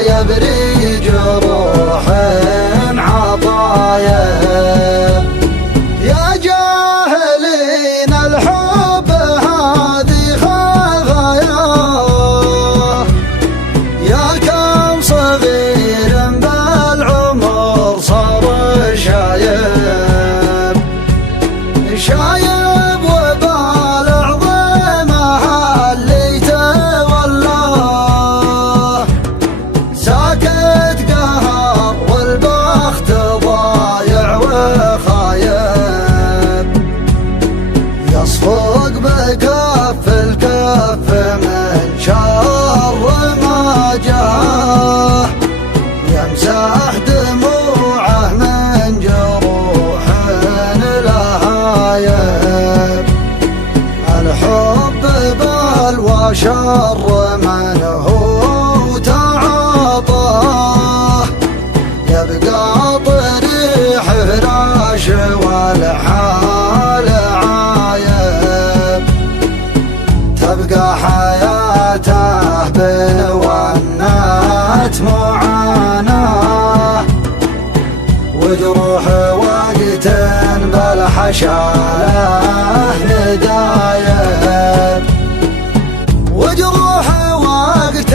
يبري جروح عطايا. يا جاهلين الحب هذه خفايا، يا كم صغير بالعمر صار شايب، شايب وبالعظمها اللي تولاه، ساكت قهر والبخت ضايع وخايب، يصفق بكف الكف من شر ما جاه، يمسح دموعه من جروح لهايب. الحب بلوى شر من هو تعاطاه، يبقى طريح فراش والحال عايب، تبقى حياته بنونات معاناة، وجروح وقت بالحشاله ندايب، وجروح وقت